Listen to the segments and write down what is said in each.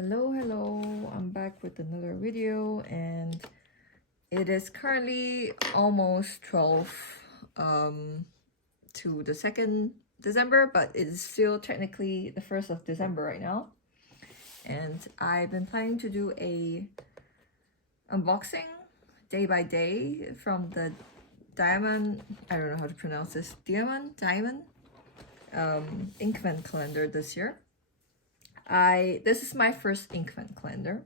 Hello, I'm back with another video, and it is currently almost 12 to the 2nd December, but it is still technically the 1st of December right now. And I've been planning to do a unboxing day by day from the Diamine, I don't know how to pronounce this, Diamine Inkvent Calendar this year. This is my first Inkvent Calendar.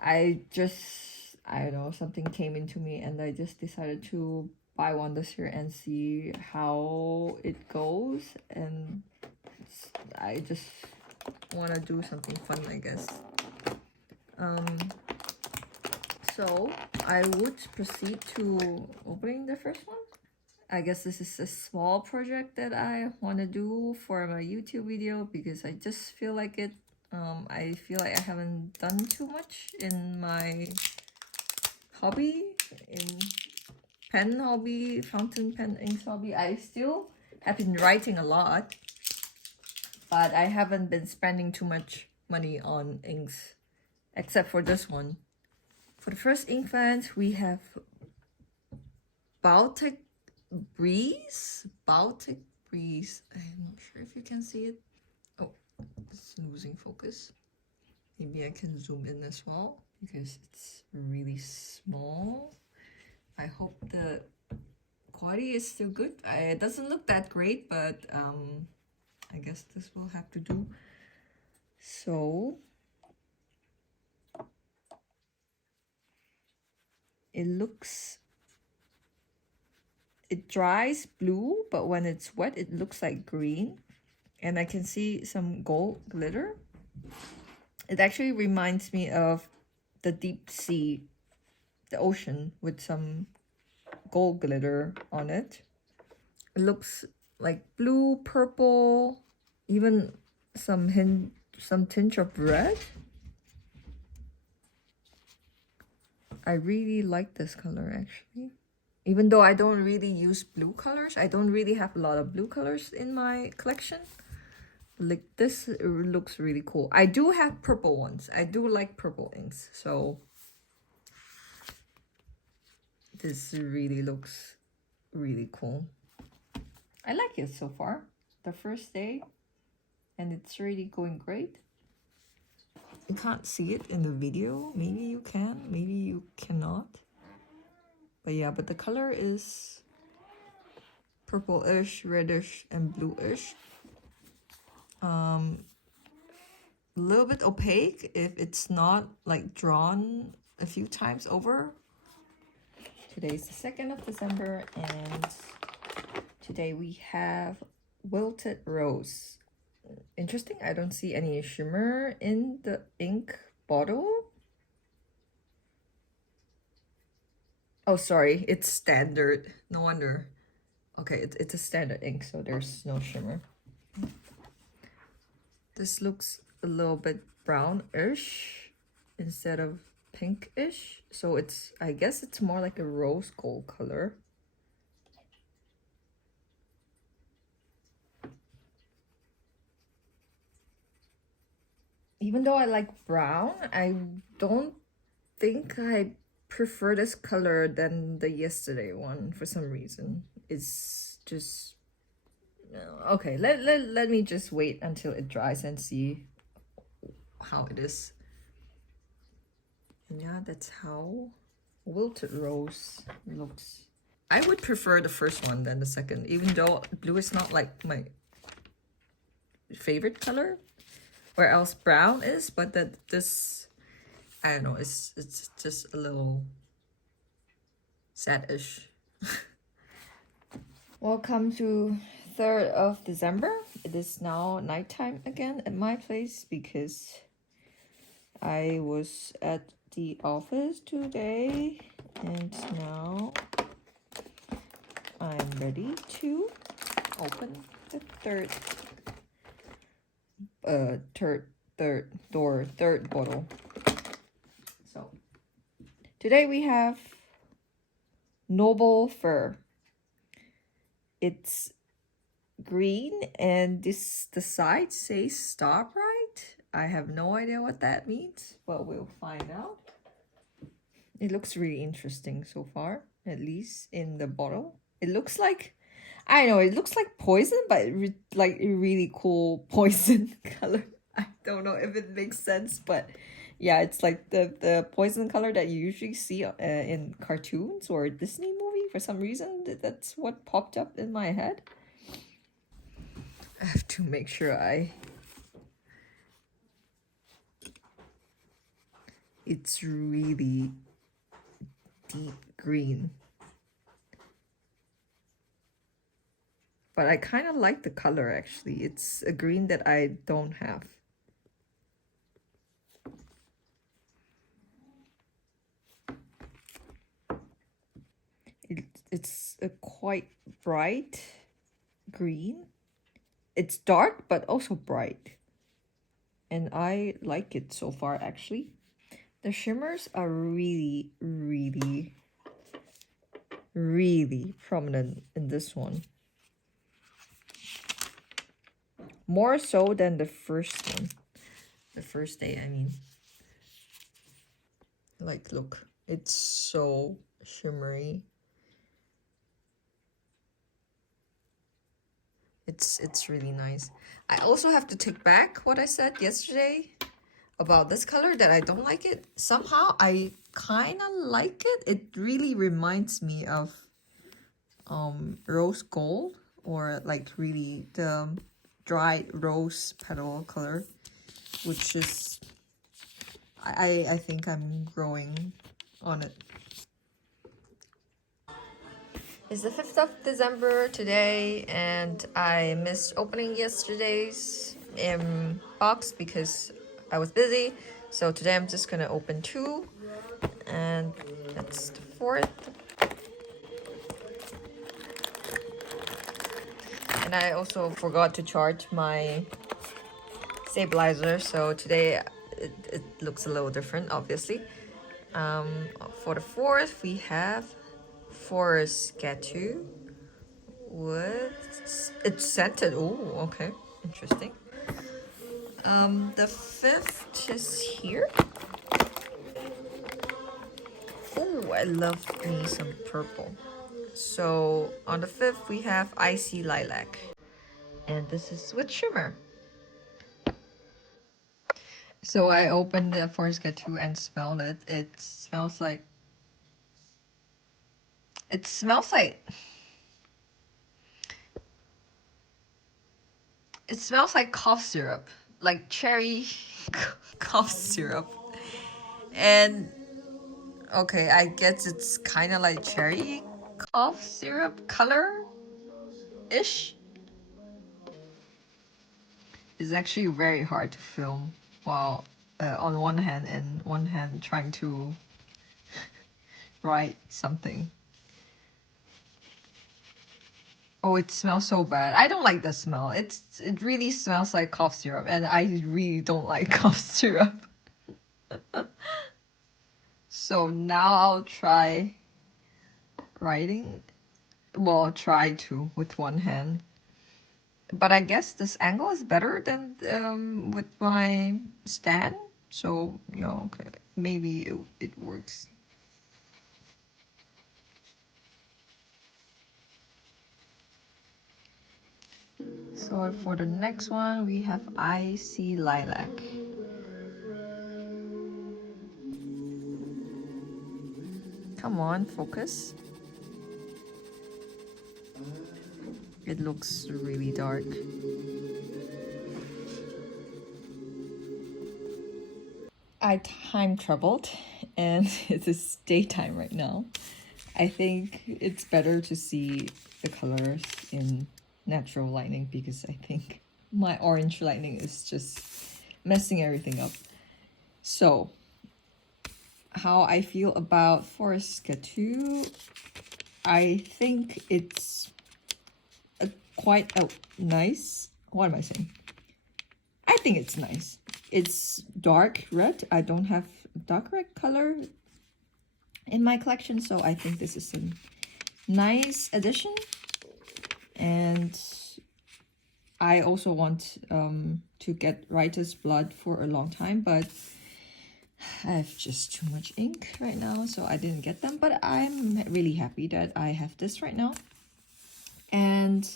I don't know, something came into me and I just decided to buy one this year and see how it goes, and I just want to do something fun, I guess. So I would proceed to opening the first one. I guess this is a small project that I want to do for my YouTube video because I just feel like it. I feel like I haven't done too much in my hobby, in pen hobby, fountain pen inks hobby. I still have been writing a lot, but I haven't been spending too much money on inks, except for this one. For the first Inkvent, we have Baltic Breeze. I'm not sure if you can see it. Oh, it's losing focus. Maybe I can zoom in as well because it's really small. I hope the quality is still good. It doesn't look that great, but I guess this will have to do. So it dries blue, but when it's wet it looks like green, and I can see some gold glitter. It actually reminds me of the deep sea, the ocean, with some gold glitter on it. It looks like blue, purple, even some tinge of red. I really like this color actually. Even though I don't really use blue colors, I don't really have a lot of blue colors in my collection. Like this looks really cool. I do have purple ones. I do like purple inks, so this really looks really cool. I like it so far. The first day, and it's really going great. You can't see it in the video. Maybe you can, maybe you cannot. But yeah, but the color is purple-ish, reddish, and bluish. A little bit opaque if it's not like drawn a few times over. Today's the 2nd of December, and today we have Wilted Rose. Interesting, I don't see any shimmer in the ink bottle. Oh, sorry, it's standard. No wonder. Okay, it's a standard ink, so there's no shimmer. This looks a little bit brownish instead of pinkish. So I guess it's more like a rose gold color. Even though I like brown, I don't think I prefer this color than the yesterday one for some reason. It's just okay. Let me just wait until it dries and see how it is. And yeah, that's how Wilted Rose looks. I would prefer the first one than the second, even though blue is not like my favorite color, where else brown is, but this, I don't know, it's just a little sad-ish. Welcome to 3rd of December. It is now nighttime again at my place because I was at the office today, and now I'm ready to open the third bottle. So today we have Noble Fur. It's green, and the side says Stop Right. I have no idea what that means, but we'll find out. It looks really interesting so far, at least in the bottle. It looks like, I don't know, it looks like poison, but like a really cool poison color. I don't know if it makes sense, but yeah, it's like the poison color that you usually see in cartoons or Disney movie. For some reason, that's what popped up in my head. I have to make sure it's really deep green. But I kind of like the color actually. It's a green that I don't have. It's a quite bright green. It's dark but also bright. And I like it so far actually. The shimmers are really, really, really prominent in this one. More so than the first one. The first day, I mean. Like, look. It's so shimmery. It's really nice. I also have to take back what I said yesterday about this color, that I don't like it. Somehow I kind of like it. It really reminds me of rose gold, or like really the dried rose petal color, which is I think I'm growing on it. It's the 5th of December today, and I missed opening yesterday's box because I was busy. So today I'm just gonna open 2, and that's the 4th. And I also forgot to charge my stabilizer, so today it looks a little different, obviously. For the 4th, we have Forest Gateau with, it's scented. Oh, okay, interesting. The 5th is here. Oh, I love me some purple. So on the 5th we have Icy Lilac, and this is with shimmer. So I opened the Forest Gateau and smelled it. It smells like cough syrup, like cherry cough syrup. And okay, I guess it's kind of like cherry cough syrup color-ish. It's actually very hard to film while on one hand trying to write something. Oh, it smells so bad. I don't like the smell. It really smells like cough syrup, and I really don't like cough syrup. So now I'll try writing. Well, try to with one hand. But I guess this angle is better than with my stand. So, yeah, okay. Maybe it works. So for the next one, we have Icy Lilac. Come on, focus. It looks really dark. I time traveled, and it is daytime right now. I think it's better to see the colors in natural lighting, because I think my orange lighting is just messing everything up. So, how I feel about Forest Gateau, I think it's quite a nice, what am I saying? I think it's nice. It's dark red. I don't have dark red color in my collection, so I think this is a nice addition. And I also want to get writer's blood for a long time, but I have just too much ink right now, so I didn't get them. But I'm really happy that I have this right now. And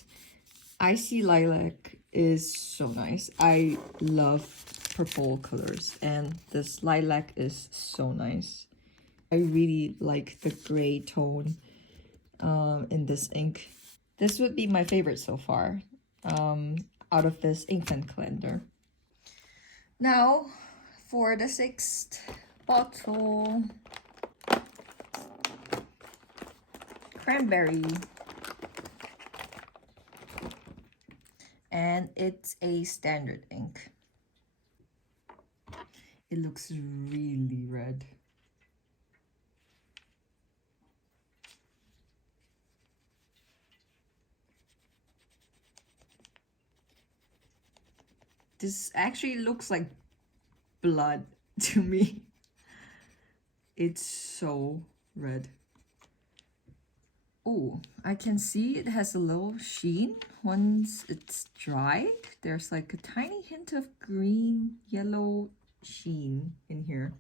Icy Lilac is so nice. I love purple colors, and this lilac is so nice. I really like the gray tone in this ink. This would be my favorite so far out of this Inkvent Calendar. Now for the 6th bottle. Cranberry. And it's a standard ink. It looks really red. This actually looks like blood to me. It's so red. Oh, I can see it has a little sheen once it's dried. There's like a tiny hint of green, yellow sheen in here,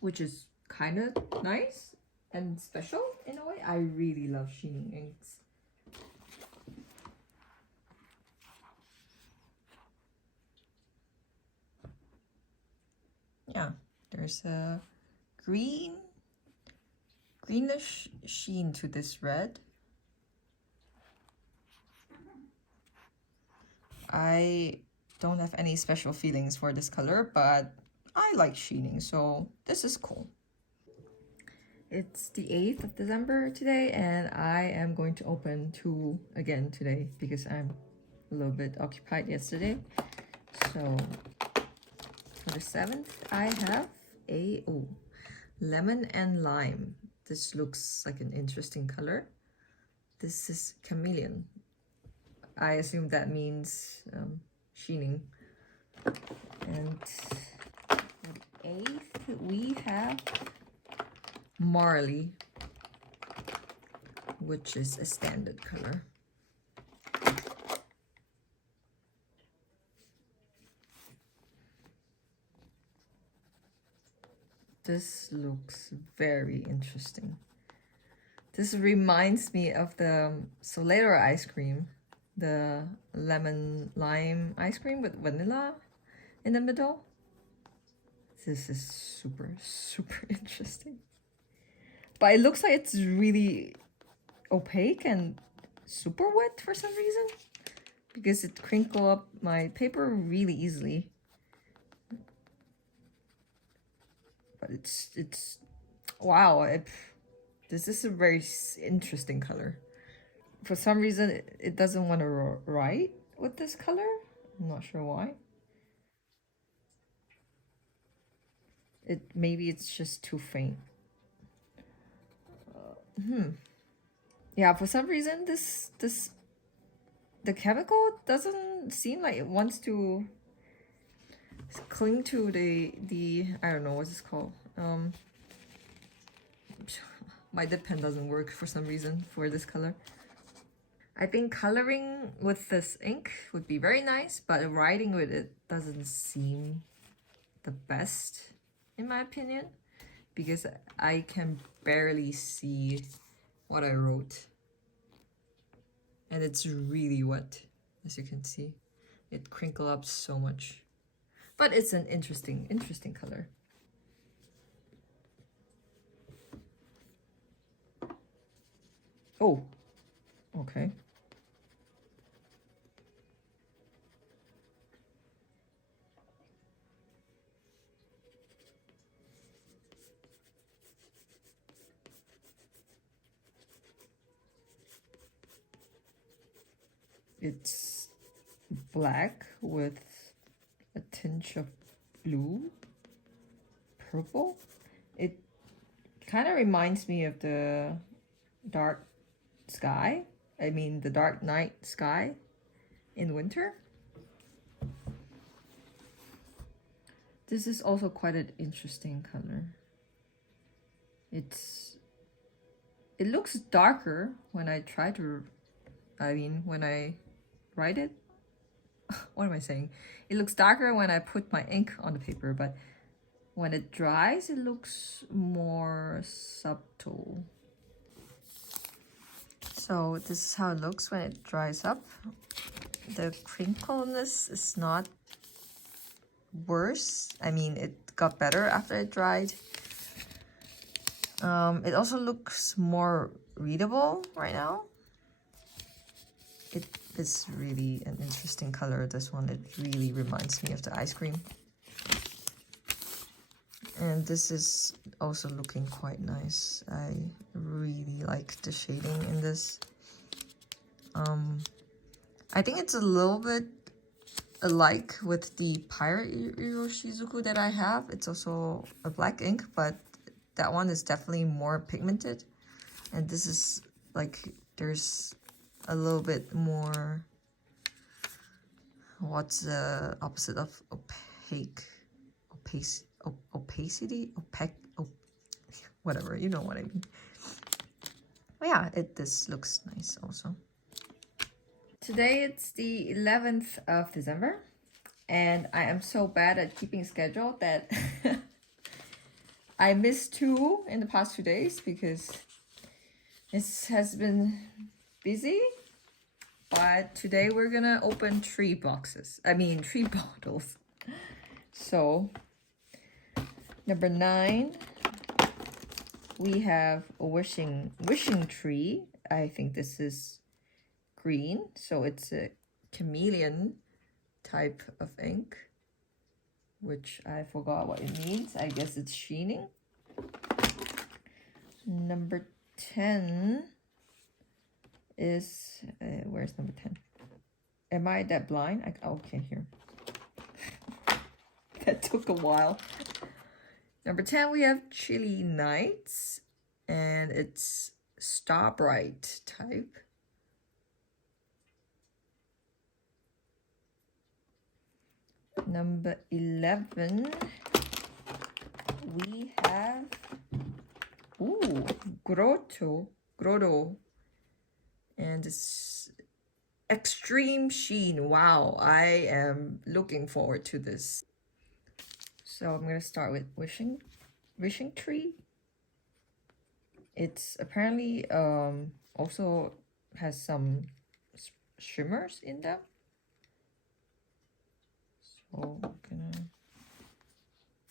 which is kind of nice and special in a way. I really love sheening inks. Yeah, there's a greenish sheen to this red. I don't have any special feelings for this color, but I like sheening, so this is cool. It's the 8th of December today, and I am going to open 2 again today because I'm a little bit occupied yesterday. So for the 7th, I have a lemon and lime. This looks like an interesting color. This is chameleon. I assume that means sheening. And for the 8th, we have Marley, which is a standard color. This looks very interesting. This reminds me of the Solero ice cream, the lemon lime ice cream with vanilla in the middle. This is super interesting. But it looks like it's really opaque and super wet for some reason, because it crinkles up my paper really easily. But it's wow, this is a very interesting color. For some reason, it doesn't want to write with this color. I'm not sure why. Maybe it's just too faint. Yeah, for some reason the chemical doesn't seem like it wants to cling to the I don't know what it's called. My dip pen doesn't work for some reason for this color. I think coloring with this ink would be very nice, but writing with it doesn't seem the best in my opinion, because I can barely see what I wrote. And it's really wet, as you can see. It crinkled up so much. But it's an interesting color. Oh, okay. It's black with a tinge of blue, purple. It kind of reminds me of the dark sky. I mean, the dark night sky in winter. This is also quite an interesting color. It's it looks darker when I try to, when I write it. What am I saying? It looks darker when I put my ink on the paper, but when it dries, it looks more subtle. So this is how it looks when it dries up. The crinkleness is not worse. I mean, it got better after it dried. It also looks more readable right now. It is really an interesting color, this one. It really reminds me of the ice cream. And this is also looking quite nice. I really like the shading in this. I think it's a little bit alike with the Pirate Iroshizuku that I have. It's also a black ink, but that one is definitely more pigmented. And this is like, there's a little bit more, what's the opposite of opaque? Opacity? Whatever, you know what I mean. But yeah, this looks nice also. Today it's the 11th of December, and I am so bad at keeping schedule that I missed 2 in the past 2 days because this has been busy. But today we're gonna open 3 boxes. 3 bottles. So, number 9, we have a wishing tree. I think this is green, so it's a chameleon type of ink, which I forgot what it means. I guess it's sheening. Number 10 is where's number 10? Am I that blind? Okay, here. That took a while. Number 10, we have Chilly Nights, and it's Star Bright type. Number 11, we have Grotto, and it's extreme sheen. Wow, I am looking forward to this. So I'm gonna start with wishing tree. It's apparently also has some shimmers in them. So I'm gonna,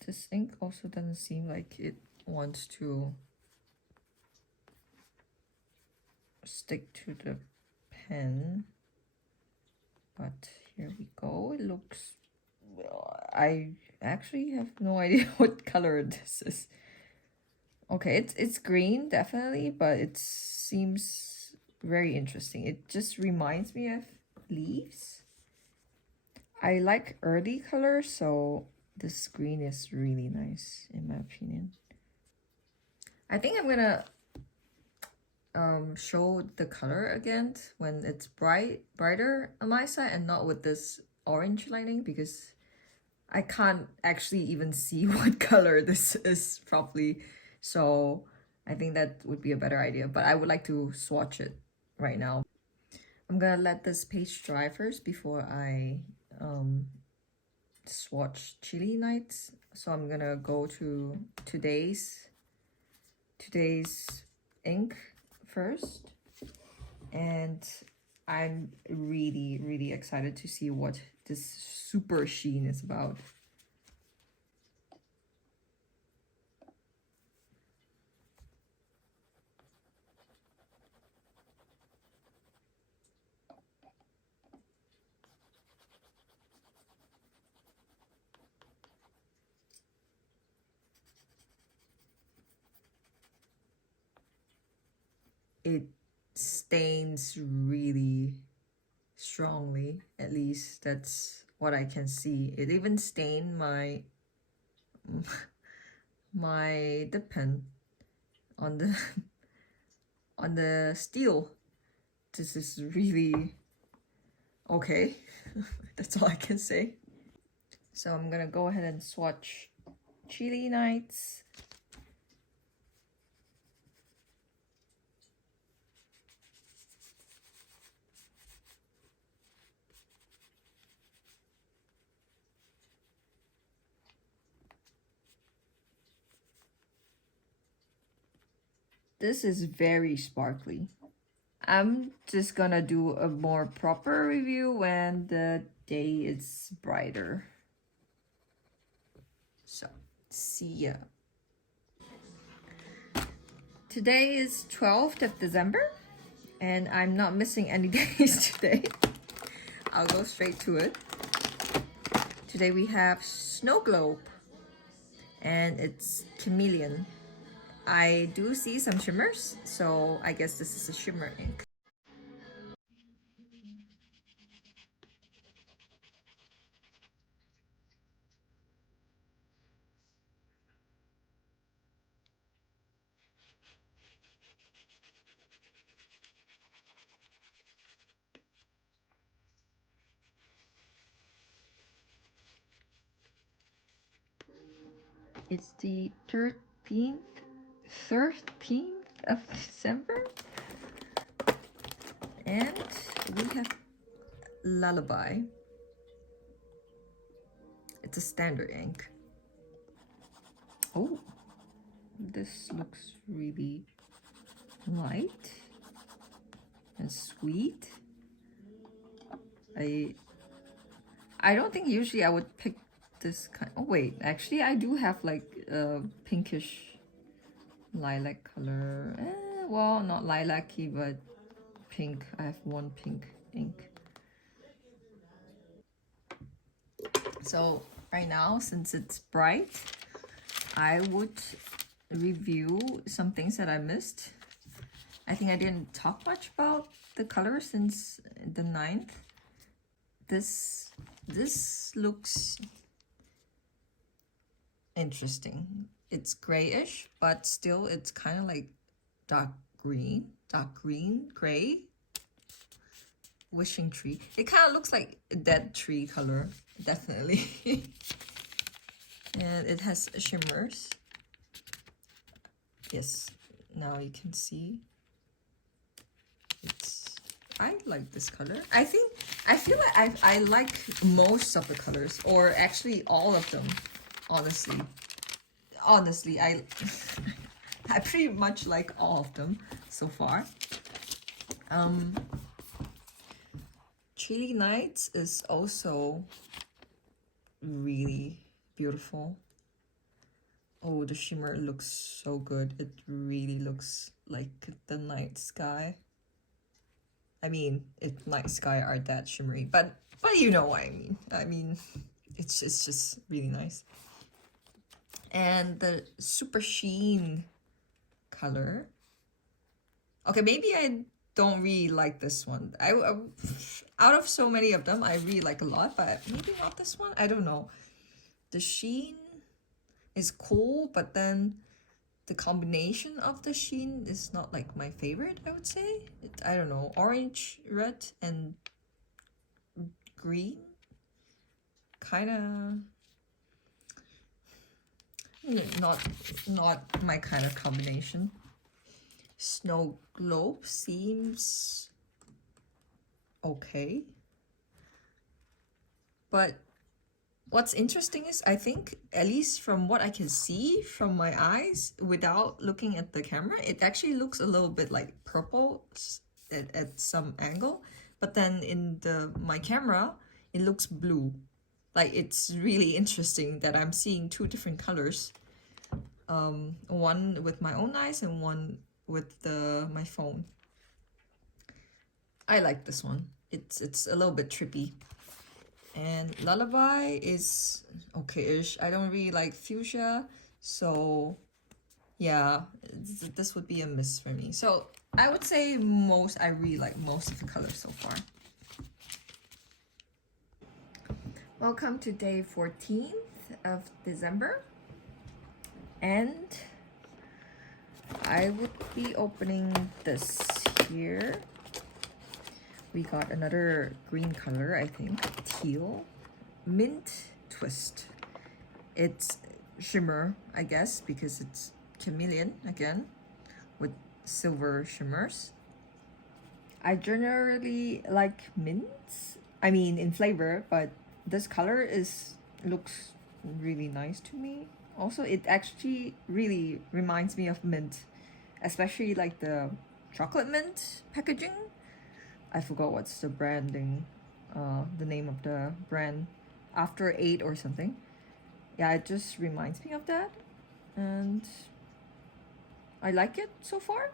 this ink also doesn't seem like it wants to stick to the pen, but here we go. It looks, I actually have no idea what color this is. Okay, it's green definitely, but it seems very interesting. It just reminds me of leaves. I like earthy colors, so this green is really nice in my opinion. I think I'm gonna show the color again when it's brighter on my side and not with this orange lighting, because I can't actually even see what color this is properly. So I think that would be a better idea, but I would like to swatch it right now. I'm gonna let this page dry first before I swatch Chilly Nights. So I'm gonna go to today's ink first, and I'm really excited to see what this super sheen is about. It stains really strongly, at least that's what I can see. It even stained my the pen on the on the steel. This is really okay. That's all I can say. So I'm gonna go ahead and swatch Chilly Nights. This is very sparkly. I'm just gonna do a more proper review when the day is brighter. So, see ya. Today is 12th of December, and I'm not missing any days today. I'll go straight to it. Today we have Snow Globe, and it's Chameleon. I do see some shimmers, so I guess this is a shimmer ink. It's the 13th of December, and we have Lullaby. It's a standard ink. Oh, this looks really light and sweet. I don't think usually I would pick this kind. Oh wait, actually I do have like a pinkish lilac color. Well, not lilac-y, but pink. I have one pink ink. So right now, since it's bright, I would review some things that I missed. I think I didn't talk much about the color since the 9th. This looks interesting. It's grayish, but still it's kind of like dark green, gray. Wishing tree. It kind of looks like a dead tree color, definitely. And it has shimmers. Yes, now you can see. I like this color. I feel like I like most of the colors, or actually all of them, honestly. Honestly, I pretty much like all of them so far. Chilly Nights is also really beautiful. Oh, the shimmer looks so good. It really looks like the night sky. I mean, night sky are that shimmery, but you know what I mean. I mean, it's just really nice. And the Super Sheen color. Okay, maybe I don't really like this one. I out of so many of them, I really like a lot, but maybe not this one. I don't know. The sheen is cool, but then the combination of the sheen is not like my favorite, I would say. I don't know, orange, red, and green. Kind of not my kind of combination. Snow Globe seems okay, but what's interesting is I think, at least from what I can see from my eyes without looking at the camera, it actually looks a little bit like purple at some angle, but then in my camera it looks blue. Like, it's really interesting that I'm seeing two different colors, one with my own eyes and one with my phone. I like this one. It's a little bit trippy. And Lullaby is okay-ish. I don't really like fuchsia, so yeah, this would be a miss for me. So I would say I really like most of the colors so far. Welcome to day 14th of December, and I would be opening this here. We got another green color, I think, teal, mint twist. It's shimmer, I guess, because it's chameleon again with silver shimmers. I generally like mints, I mean in flavor, but this color looks really nice to me. Also, it actually really reminds me of mint especially like the chocolate mint packaging. I forgot what's the branding, the name of the brand, After 8 or something. Yeah, it just reminds me of that, and I like it so far.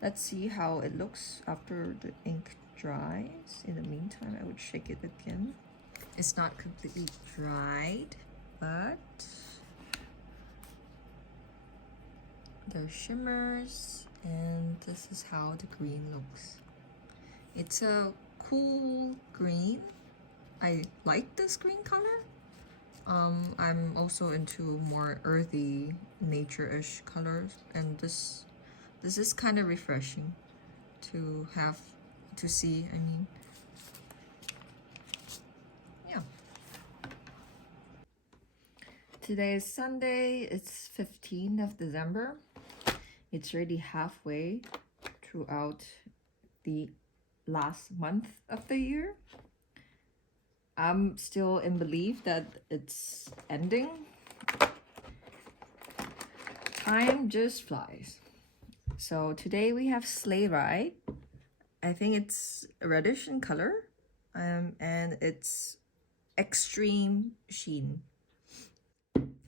Let's see how it looks after the ink dries. In the meantime, I would shake it again. It's not completely dried, but there are shimmers, and this is how the green looks. It's a cool green. I like this green color. I'm also into more earthy, nature-ish colors, and this is kind of refreshing to have, to see, I mean. Yeah. Today is Sunday, it's 15th of December. It's already halfway throughout the last month of the year. I'm still in belief that it's ending. Time just flies. So today we have Sleigh Ride. I think it's reddish in color, and it's extreme sheen.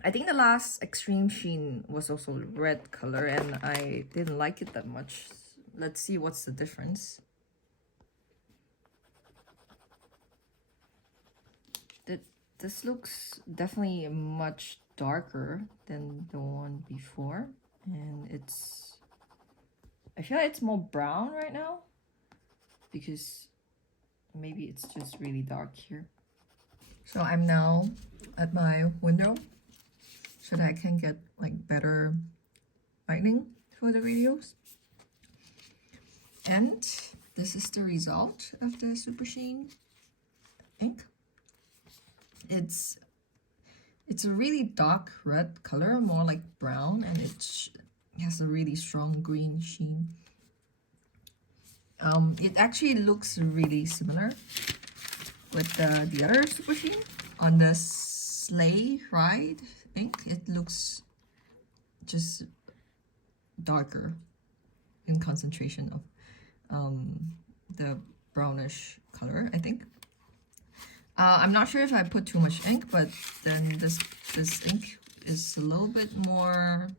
I think the last extreme sheen was also red color, and I didn't like it that much. Let's see what's the difference. This looks definitely much darker than the one before, and I feel like it's more brown right now, because maybe it's just really dark here. So I'm now at my window so that I can get like better lighting for the videos. And this is the result of the Super Sheen ink. It's a really dark red color, more like brown, and it has a really strong green sheen. It actually looks really similar with the other Super Sheen. On the Sleigh Ride ink, it looks just darker in concentration of the brownish color, I think. I'm not sure if I put too much ink, but then this ink is a little bit more,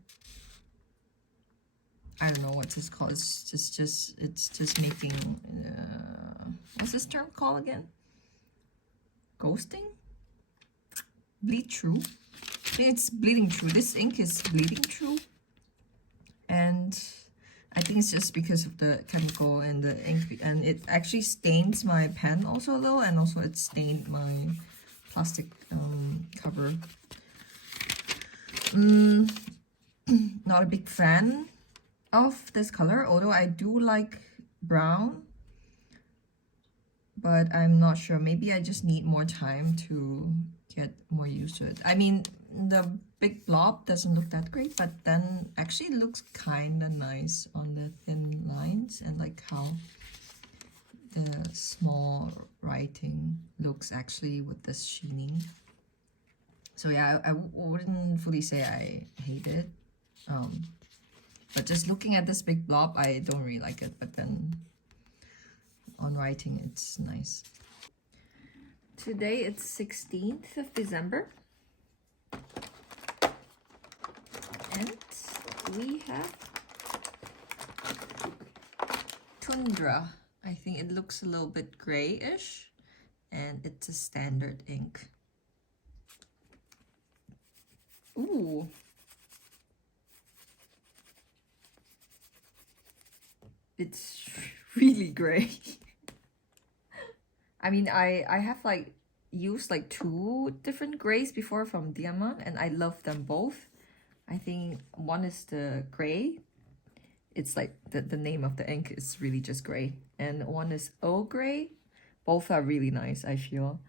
I don't know what this called. It's just making what's this term called again? Ghosting? Bleed through. I think it's bleeding through. This ink is bleeding through, and I think it's just because of the chemical in the ink, and it actually stains my pen also a little, and also it stained my plastic cover. Not a big fan of this color, although I do like brown, but I'm not sure. Maybe I just need more time to get more used to it. I mean, the big blob doesn't look that great, but then actually it looks kind of nice on the thin lines, and like how the small writing looks actually with this sheening. So yeah, I wouldn't fully say I hate it, but just looking at this big blob, I don't really like it, but then on writing it's nice. Today it's 16th of December. And we have Tundra. I think it looks a little bit grayish, and it's a standard ink. Ooh. It's really gray. I mean, I have like used like 2 different grays before from Diamine, and I love them both. I think one is the gray. It's like the name of the ink is really just gray. And one is Earl Grey. Both are really nice, I feel.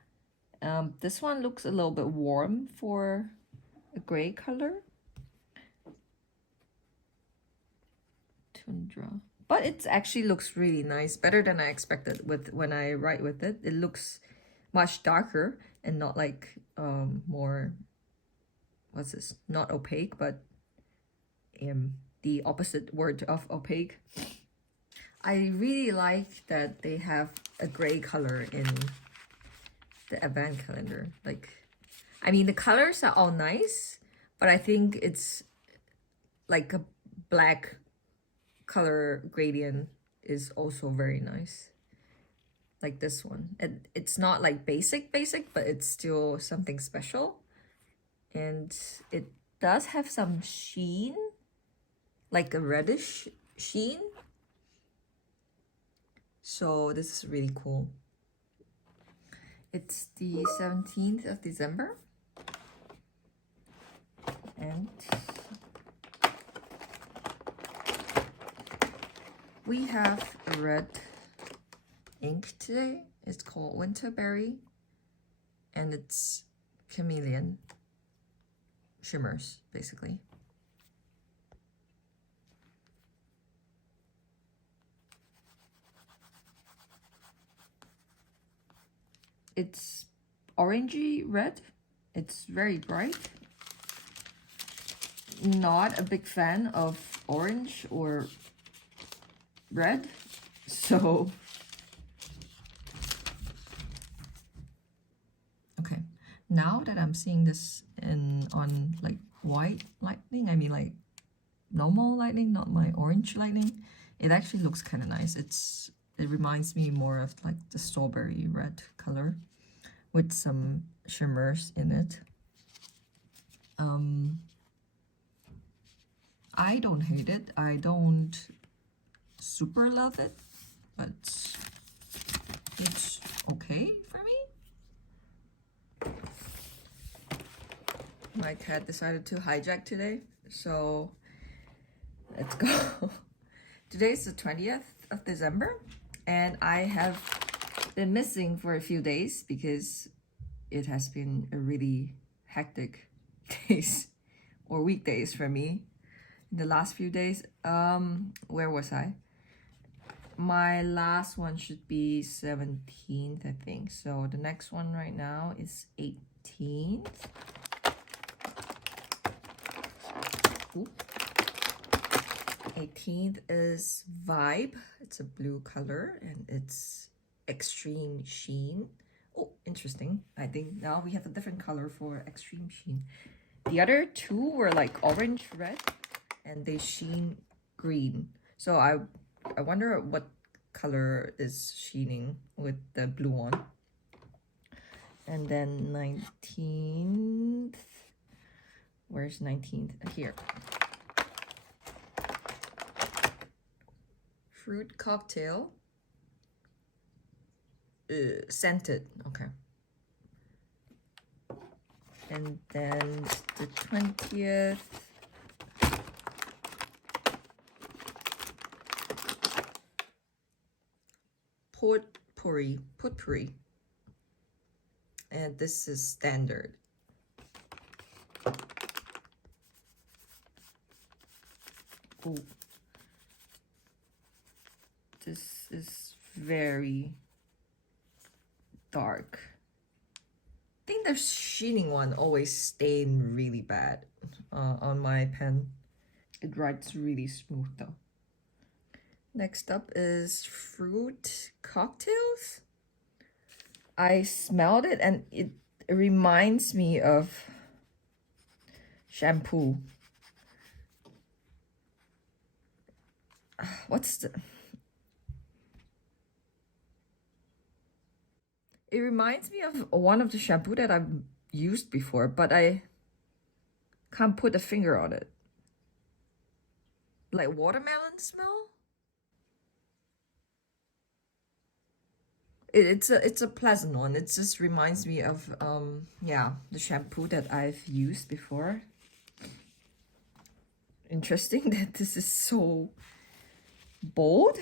This one looks a little bit warm for a gray color. Tundra. But it actually looks really nice. Better than I expected when I write with it. It looks much darker and not like more, what's this? Not opaque, but the opposite word of opaque. I really like that they have a gray color in the Advent calendar. Like, I mean, the colors are all nice, but I think it's like a black color gradient is also very nice. Like this one. And it's not like basic, but it's still something special. And it does have some sheen, like a reddish sheen. So this is really cool. It's the 17th of December. And we have a red ink today. It's called Winterberry. And it's chameleon shimmers, basically. It's orangey red. It's very bright. Not a big fan of orange or red, so okay. Now that I'm seeing this on like white lightning, I mean like normal lightning, not my orange lightning, it actually looks kind of nice. It reminds me more of like the strawberry red color with some shimmers in it. I don't hate it. I don't super love it, but it's okay for me. My cat decided to hijack today, so let's go. Today's the 20th of December, and I have been missing for a few days because it has been a really hectic days or weekdays for me in the last few days. Where was I? My last one should be 17th, I think. So the next one right now is 18th. Ooh. 18th is Vibe. It's a blue color and it's Extreme Sheen. Oh, interesting. I think now we have a different color for Extreme Sheen. The other two were like orange red and they sheen green. So I wonder what color is sheening with the blue one. And then 19th. Where's 19th? Here. Fruit cocktail. Scented. Okay. And then the 20th. Potpourri. And this is standard. Ooh. This is very dark. I think the sheening one always stain really bad on my pen. It writes really smooth though. Next up is fruit cocktails. I smelled it and it reminds me of shampoo. What's the... It reminds me of one of the shampoo that I've used before, but I can't put a finger on it. Like watermelon smell? It's a pleasant one. It just reminds me of yeah, the shampoo that I've used before. Interesting that this is so bold.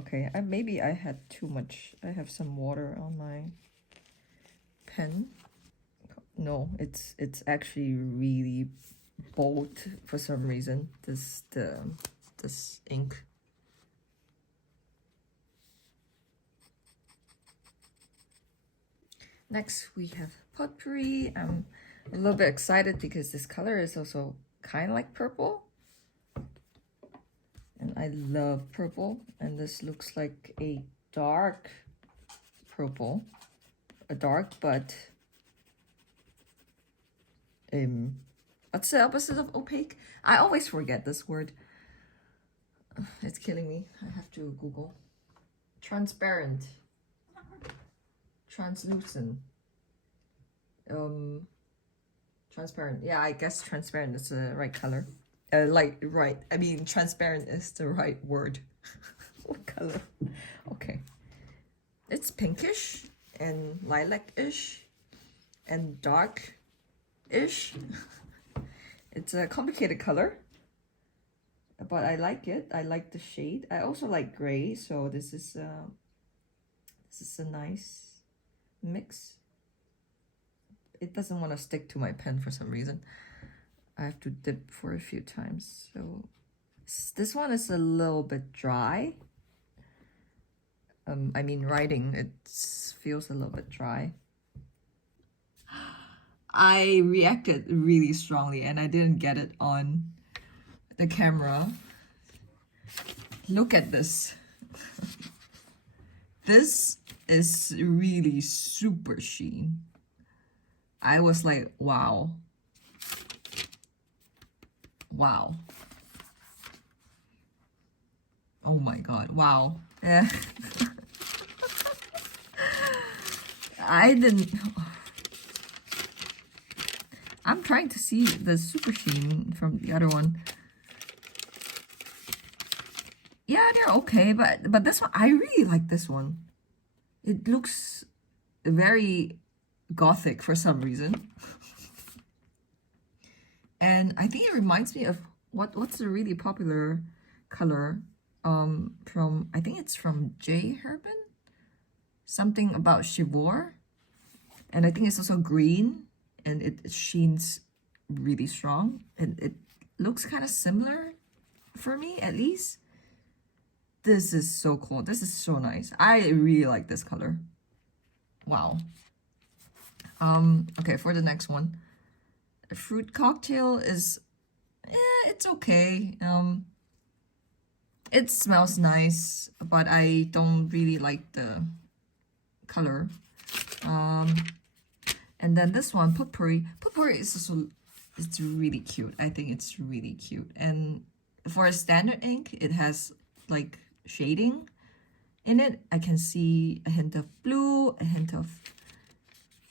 Okay, maybe I had too much. I have some water on my pen. No, it's actually really bold for some reason. This ink. Next we have Potpourri. I'm a little bit excited because this color is also kind of like purple. I love purple, and this looks like a dark purple. A dark, but what's the opposite of opaque? I always forget this word. It's killing me. I have to Google. Transparent. Translucent. Transparent. Yeah, I guess transparent is the right color. Right. I mean, transparent is the right word. What color? Okay. It's pinkish and lilac-ish and dark-ish. It's a complicated color, but I like it. I like the shade. I also like gray, so this is a nice mix. It doesn't want to stick to my pen for some reason. I have to dip for a few times. So this one is a little bit dry. I mean, writing, it feels a little bit dry. I reacted really strongly and I didn't get it on the camera. Look at this. This is really super sheen. I was like, wow. Wow. Oh my god, wow. Yeah. I didn't... I'm trying to see the super sheen from the other one. Yeah, they're okay, but this one, I really like this one. It looks very gothic for some reason. And I think it reminds me of what's a really popular color from, I think it's from J. Herbin? Something about Chivor. And I think it's also green, and it sheens really strong, and it looks kind of similar for me, at least. This is so cool. This is so nice. I really like this color. Wow. Okay, for the next one. A fruit cocktail is, it's okay. It smells nice, but I don't really like the color. And then this one, Potpourri. Potpourri is also, it's really cute. I think it's really cute. And for a standard ink, it has like shading in it. I can see a hint of blue, a hint of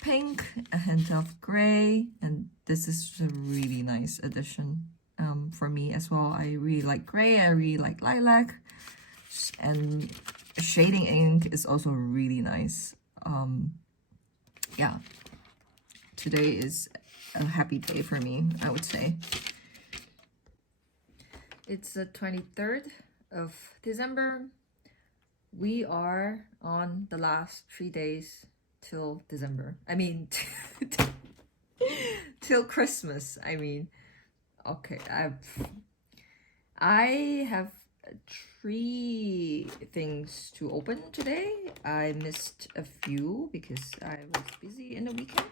pink, a hint of gray, and this is a really nice addition for me as well. I really like gray, I really like lilac, and shading ink is also really nice. Yeah, today is a happy day for me, I would say. It's the 23rd of December. We are on the last 3 days till December. I mean, till Christmas. I mean, okay, I have 3 things to open today. I missed a few because I was busy in the weekend.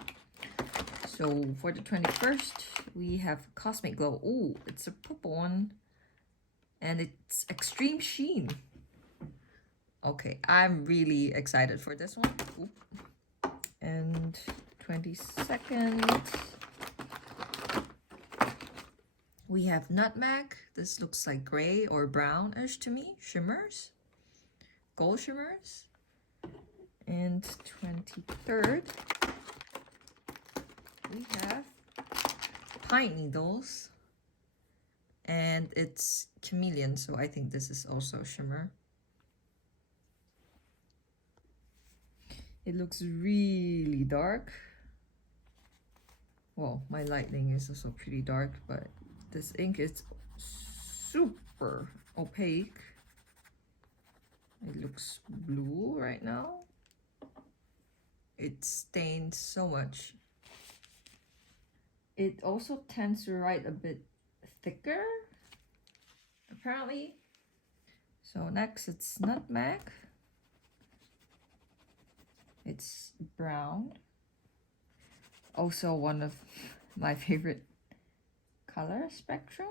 So for the 21st, we have Cosmic Glow. Oh, it's a purple one. And it's Extreme Sheen. Okay, I'm really excited for this one. Oop. And 22nd, we have Nutmeg. This looks like gray or brownish to me. Shimmers. Gold shimmers. And 23rd, we have Pine Needles. And it's Chameleon, so I think this is also shimmer. It looks really dark. Well, my lighting is also pretty dark, but this ink is super opaque. It looks blue right now. It stains so much. It also tends to write a bit thicker, apparently. So next it's Nutmeg. It's brown. Also one of my favorite color spectrum.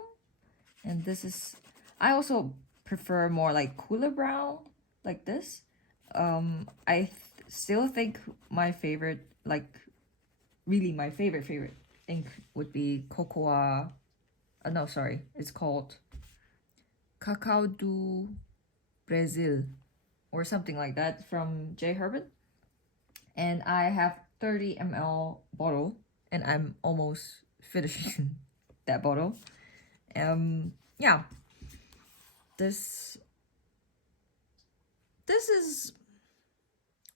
And this is, I also prefer more like cooler brown like this. I still think my favorite, like really my favorite ink would be Cocoa. No, sorry, it's called Cacao do Brazil or something like that from J. Herbert. And I have 30 ml bottle and I'm almost finishing that bottle. Yeah, this is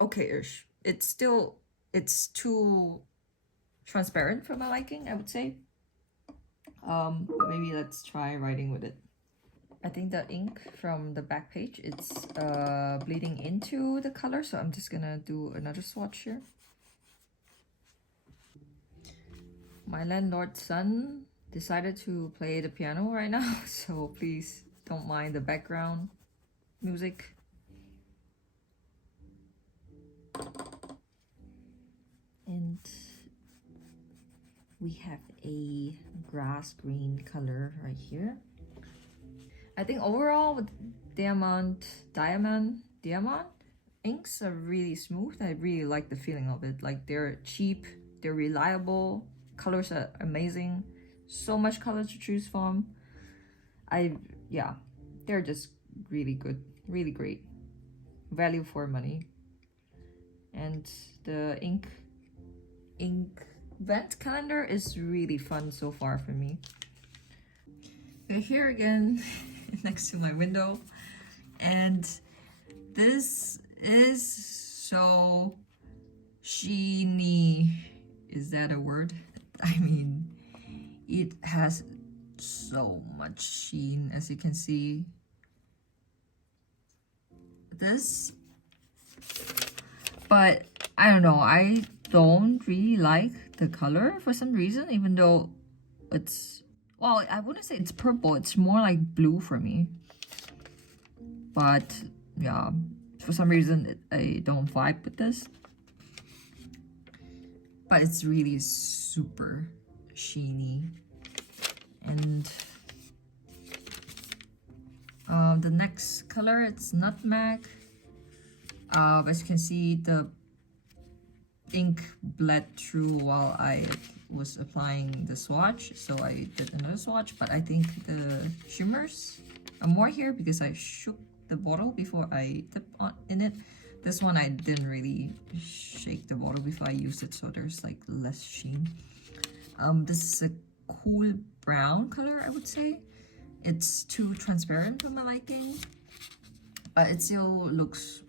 okay-ish. It's too transparent for my liking, I would say. But maybe let's try writing with it. I think the ink from the back page, it's bleeding into the color, so I'm just gonna do another swatch here. My landlord's son decided to play the piano right now, so please don't mind the background music. And we have a grass green color right here. I think overall with Diamine inks are really smooth. I really like the feeling of it. Like they're cheap, they're reliable, colors are amazing. So much colors to choose from. Yeah, they're just really good, really great. Value for money. And the Inkvent Calendar is really fun so far for me. We're here again next to my window, and this is so sheeny. Is that a word? I mean, it has so much sheen, as you can see. This, but I don't know, I don't really like the color for some reason, even though it's, well, I wouldn't say it's purple, it's more like blue for me. But yeah, for some reason I don't vibe with this. But it's really super sheeny. And the next color, it's Nutmeg. As you can see, the ink bled through while I was applying the swatch, so I did another swatch. But I think the shimmers are more here because I shook the bottle before I dipped in it. This one I didn't really shake the bottle before I used it, so there's like less sheen. This is a cool brown color, I would say. It's too transparent for my liking, but it still looks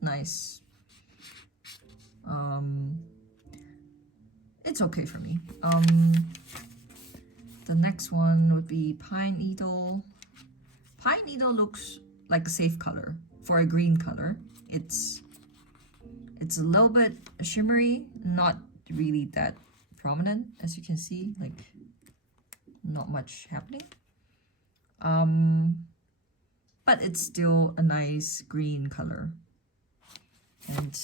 nice. It's okay for me. The next one would be Pine Needle. Pine Needle looks like a safe color for a green color. It's a little bit shimmery, not really that prominent, as you can see, like not much happening. But it's still a nice green color. And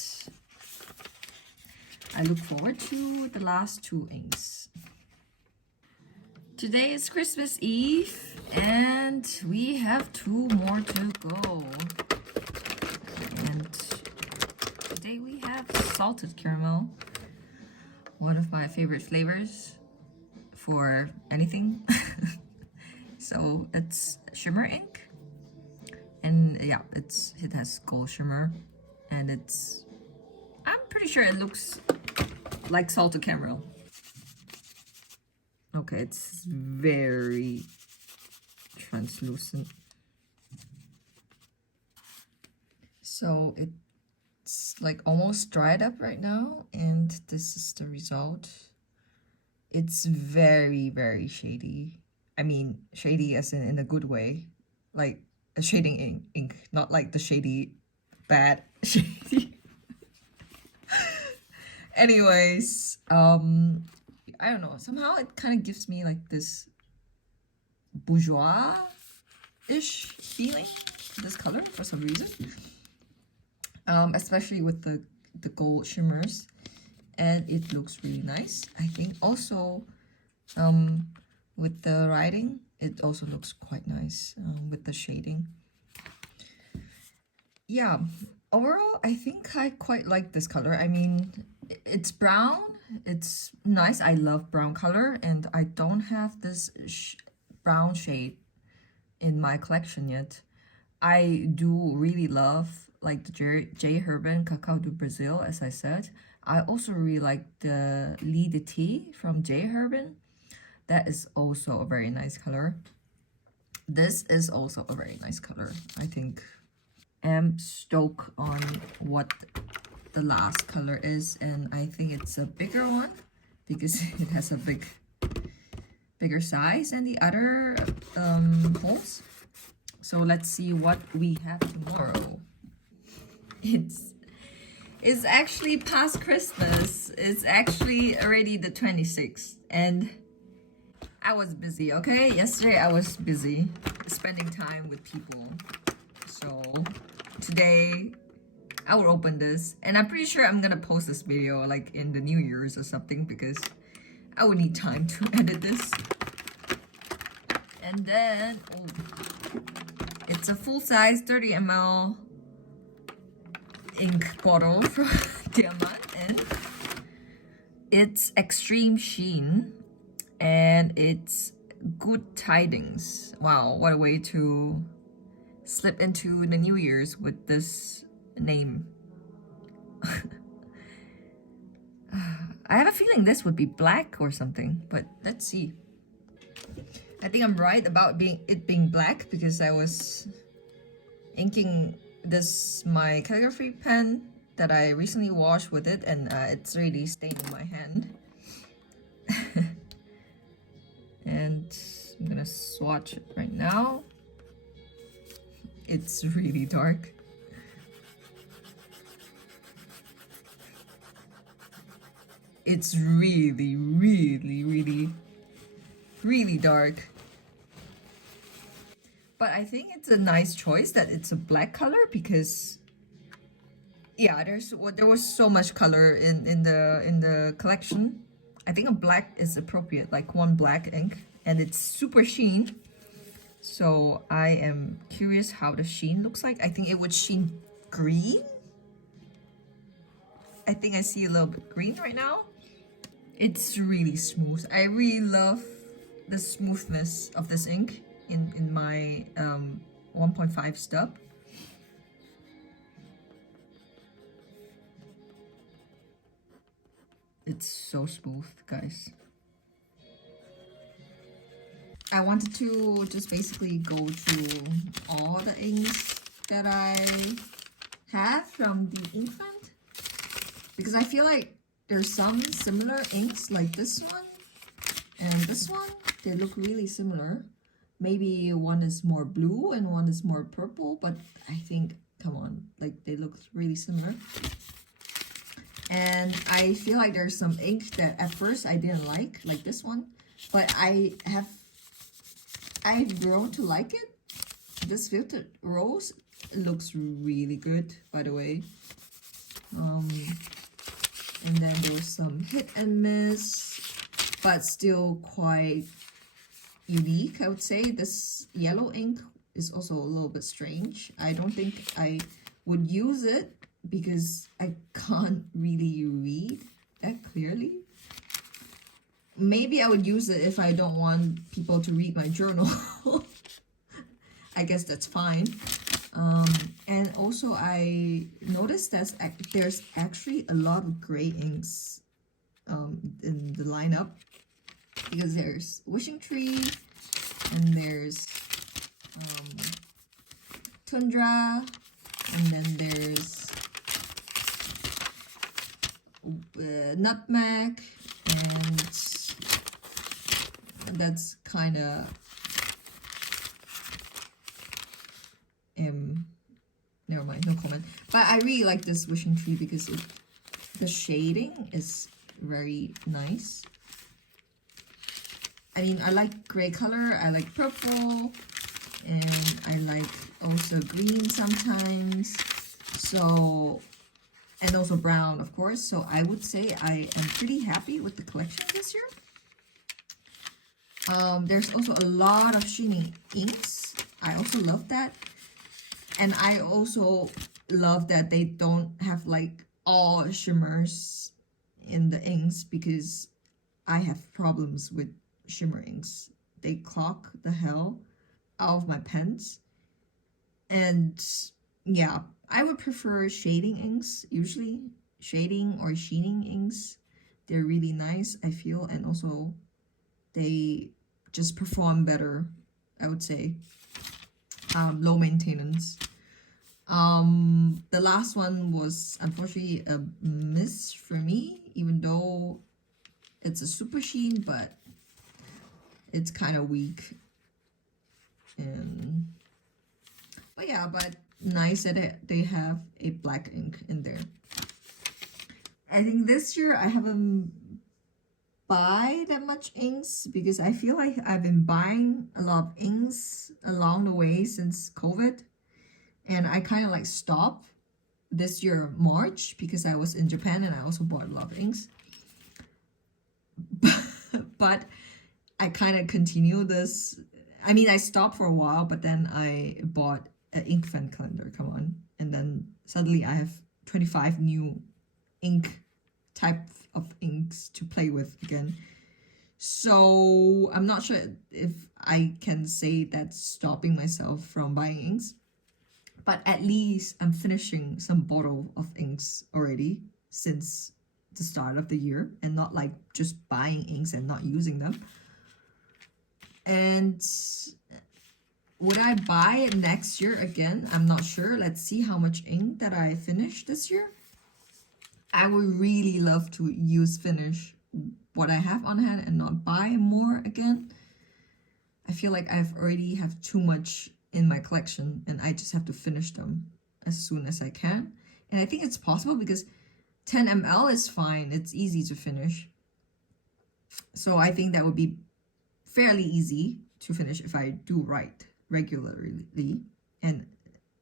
I look forward to the last two inks. Today is Christmas Eve and we have two more to go. And today we have salted caramel, one of my favorite flavors for anything. So it's shimmer ink, and yeah, it has gold shimmer, and I'm pretty sure it looks like salted caramel. Okay, it's very translucent. So it's like almost dried up right now, and this is the result. It's very, very shady. I mean, shady as in a good way. Like a shading ink, not like the shady, bad shady. Anyways, I don't know. Somehow it kind of gives me like this bourgeois-ish feeling, this color, for some reason. Especially with the gold shimmers. And it looks really nice. I think also with the writing, it also looks quite nice with the shading. Yeah, overall, I think I quite like this color. I mean, it's brown, it's nice. I love brown color, and I don't have this brown shade in my collection yet. I do really love like the J Herbin Cacao do Brazil, as I said. I also really like the Lee de Tea from J Herbin. That is also a very nice color. This is also a very nice color. I think am stoked on what the last color is, and I think it's a bigger one because it has a bigger size than the other holes. So let's see what we have tomorrow. It's actually past Christmas. It's actually already the 26th, and I was busy, okay? Yesterday I was busy spending time with people. So today I will open this, and I'm pretty sure I'm gonna post this video like in the New Year's or something because I would need time to edit this. And then, oh, it's a full-size 30 ml ink bottle from Diamine, and it's Extreme Sheen, and it's Good Tidings. Wow, what a way to slip into the New Year's with this name. I have a feeling this would be black or something, but let's see. I think I'm right about it being black because I was inking this my calligraphy pen that I recently washed with it, and it's really staying in my hand. And I'm gonna swatch it right now. It's really dark. It's really, really, really, really dark. But I think it's a nice choice that it's a black color because, yeah, there was so much color in the collection. I think a black is appropriate, like one black ink, and it's super sheen. So I am curious how the sheen looks like. I think it would sheen green. I think I see a little bit green right now. It's really smooth. I really love the smoothness of this ink in my 1.5 stub. It's so smooth, guys. I wanted to just basically go through all the inks that I have from the Inkvent, because I feel like there's some similar inks like this one and this one. They look really similar. Maybe one is more blue and one is more purple, but I think, come on, like they look really similar. And I feel like there's some ink that at first I didn't like this one, but I've grown to like it. This Wilted Rose looks really good, by the way. And then there was some hit and miss, but still quite unique, I would say. This yellow ink is also a little bit strange. I don't think I would use it because I can't really read that clearly. Maybe I would use it if I don't want people to read my journal. I guess that's fine. And also I noticed that there's actually a lot of gray inks in the lineup, because there's Wishing Tree, and there's Tundra, and then there's Nutmeg, and that's kind of never mind, no comment. But I really like this Wishing Tree because the shading is very nice. I mean, I like gray color, I like purple, and I like also green sometimes. So, and also brown, of course. So I would say I am pretty happy with the collection this year. There's also a lot of shiny inks. I also love that. And I also love that they don't have like all shimmers in the inks, because I have problems with shimmer inks. They clog the hell out of my pens. And yeah, I would prefer shading inks usually. Shading or sheening inks. They're really nice, I feel, and also they just perform better, I would say. Low maintenance. The last one was unfortunately a miss for me, even though it's a super sheen, but it's kind of weak. And but yeah, but nice that they have a black ink in there. I think this year I haven't buy that much inks, because I feel like I've been buying a lot of inks along the way since COVID, and I kind of like stopped this year March because I was in Japan and I also bought a lot of inks. But I kind of continue this. I mean, I stopped for a while, but then I bought an Inkvent calendar, come on, and then suddenly I have 25 new ink type of inks to play with again. So I'm not sure if I can say that's stopping myself from buying inks, but at least I'm finishing some bottle of inks already since the start of the year, and not like just buying inks and not using them. And would I buy it next year again? I'm not sure. Let's see how much ink that I finished this year. I would really love to finish what I have on hand and not buy more again. I feel like I've already have too much in my collection, and I just have to finish them as soon as I can. And I think it's possible because 10 ml is fine. It's easy to finish. So I think that would be fairly easy to finish if I do write regularly. And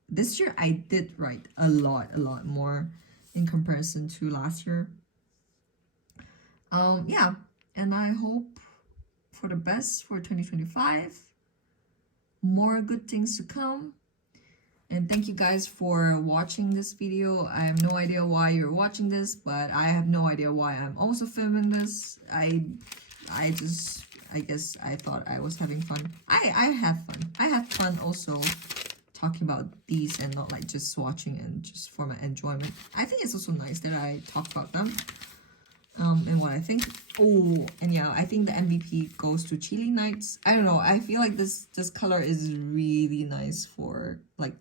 this year I did write a lot more in comparison to last year. Yeah, and I hope for the best for 2025. More good things to come. And thank you guys for watching this video. I have no idea why you're watching this, but I have no idea why I'm also filming this. I guess I thought I was having fun. I have fun. I have fun also talking about these and not like just swatching and just for my enjoyment. I think it's also nice that I talk about them and what I think. Oh, and yeah, I think the MVP goes to Chilly Nights. I don't know. I feel like this color is really nice for like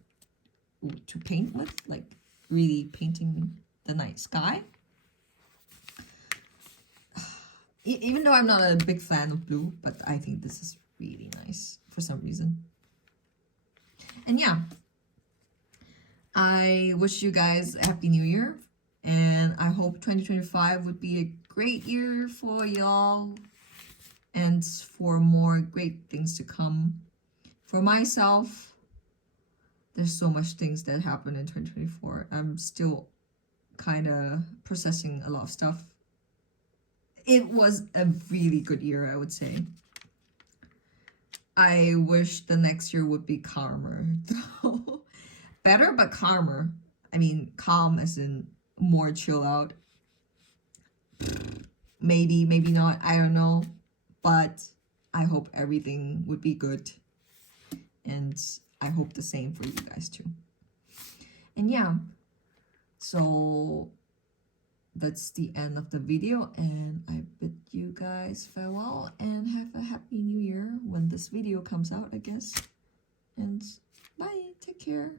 to paint with, like really painting the night sky. Even though I'm not a big fan of blue, but I think this is really nice for some reason. And yeah, I wish you guys a happy new year, and I hope 2025 would be a great year for y'all and for more great things to come. For myself, there's so much things that happened in 2024. I'm still kind of processing a lot of stuff. It was a really good year, I would say. I wish the next year would be calmer, though. Better, but calmer. I mean, calm as in more chill out. Maybe, maybe not. I don't know. But I hope everything would be good. And I hope the same for you guys too. And yeah, so that's the end of the video, and I bid you guys farewell and have a happy new year when this video comes out, I guess. And bye, take care.